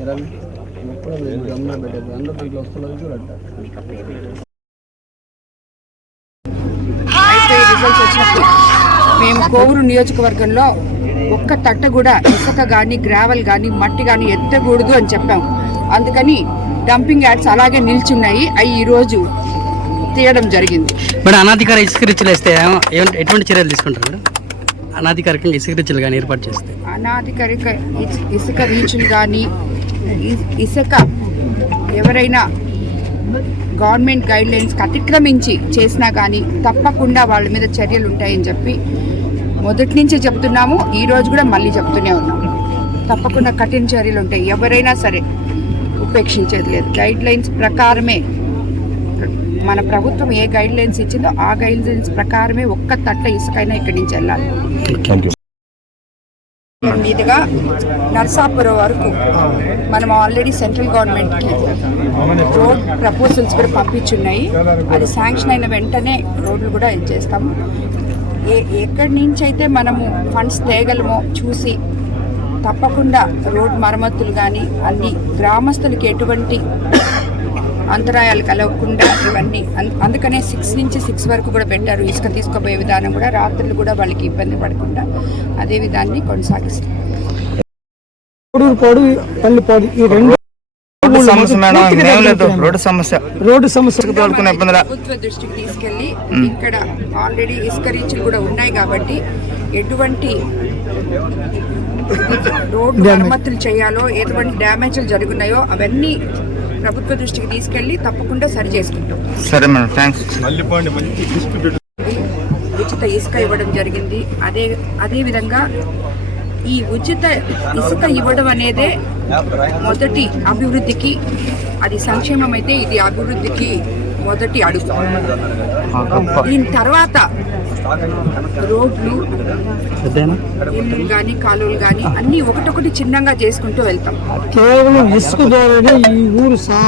ఎప్పుడు ఇట్లా వస్తున్నది చూడంట మేము కోవూరు నియోజకవర్గంలో ఒక్క తట్ట కూడా ఇసుక కానీ గ్రావెల్ కానీ మట్టి కానీ ఎత్తకూడదు అని చెప్పాం. అందుకని డంపింగ్ యాడ్స్ అలాగే నిల్చున్నాయి. అవి ఈరోజు తీయడం జరిగింది. మేడం అనాధికార ఇసుక రీచ్లు వేస్తే ఎటువంటి చర్యలు తీసుకుంటారు మేడం? అనాధికారికంగా ఇసుక రీచ్లు కానీ ఏర్పాటు చేస్తే. అనాధికారిక ఇస్- ఇసుక రీచులు కానీ ఇసుక ఎవరైనా గవర్నమెంట్ గైడ్ లైన్స్కి అతిక్రమించి చేసినా కానీ తప్పకుండా వాళ్ళ మీద చర్యలు ఉంటాయని చెప్పి మొదటి నుంచే చెప్తున్నాము. ఈరోజు కూడా మళ్ళీ చెప్తూనే ఉన్నాము తప్పకుండా కఠిన చర్యలు ఉంటాయి. ఎవరైనా సరే ఉపేక్షించేది లేదు. గైడ్ లైన్స్ ప్రకారమే మన ప్రభుత్వం ఏ గైడ్ లైన్స్ ఇచ్చిందో ఆ గైడ్ లైన్స్ ప్రకారమే ఒక్క తట్ట ఇసుకైనా ఇక్కడి నుంచి వెళ్ళాలి. మీదుగా నర్సాపురం వరకు మనం ఆల్రెడీ సెంట్రల్ గవర్నమెంట్కి రోడ్ ప్రపోజల్స్ కూడా పంపించున్నాయి. అది శాంక్షన్ అయిన వెంటనే రోడ్లు కూడా ఇది చేస్తాము ఏ ఎక్కడి నుంచి అయితే మనము ఫండ్స్ తేగలమో చూసి తప్పకుండా రోడ్ మరమ్మతులు కానీ అన్ని గ్రామస్తులకి ఎటువంటి అంతరాయాలు కలగకుండా ఇవన్నీ. అందుకనే సిక్స్ నుంచి సిక్స్ వరకు కూడా పెట్టారు. ఇసుక తీసుకుపోయే విధానం కూడా రాత్రులు కూడా వాళ్ళకి ఇబ్బంది పడకుండా అదే విధాన్ని కొనసాగిస్తారు. పొడుగు పొడు పల్లి పొడి ఈ రెండు రోడ్డు సమస్య. రోడ్డు సమస్య. ప్రభుత్వ దృష్టికి తీసుకెళ్ళి ఇక్కడ ఆల్రెడీ ఇసుక రీచ్లు కూడా ఉన్నాయి కాబట్టి ఎటువంటి రోడ్డు మరమ్మతులు చేయాలో ఎటువంటి డ్యామేజ్లు జరుగున్నాయో అవన్నీ ప్రభుత్వ దృష్టికి తీసుకెళ్ళి తప్పకుండా సరి చేసుకుంటాం. సరే మేడం థ్యాంక్స్ ఉచిత ఇసుక ఇవ్వడం జరిగింది. అదే అదే విధంగా ఈ ఉచిత ఇసుక ఇవ్వడం అనేదే మొదటి అభివృద్ధికి అది సంక్షేమం అయితే ఇది అభివృద్ధికి మొదటి అడుగు. దీని తర్వాత రోడ్లు ఇల్లు కానీ కాలువలు కానీ అన్నీ ఒకటొకటి చిన్నగా చేసుకుంటూ వెళ్తాం. కేవలం ఇసుక ద్వారానే ఈ ఊరు సా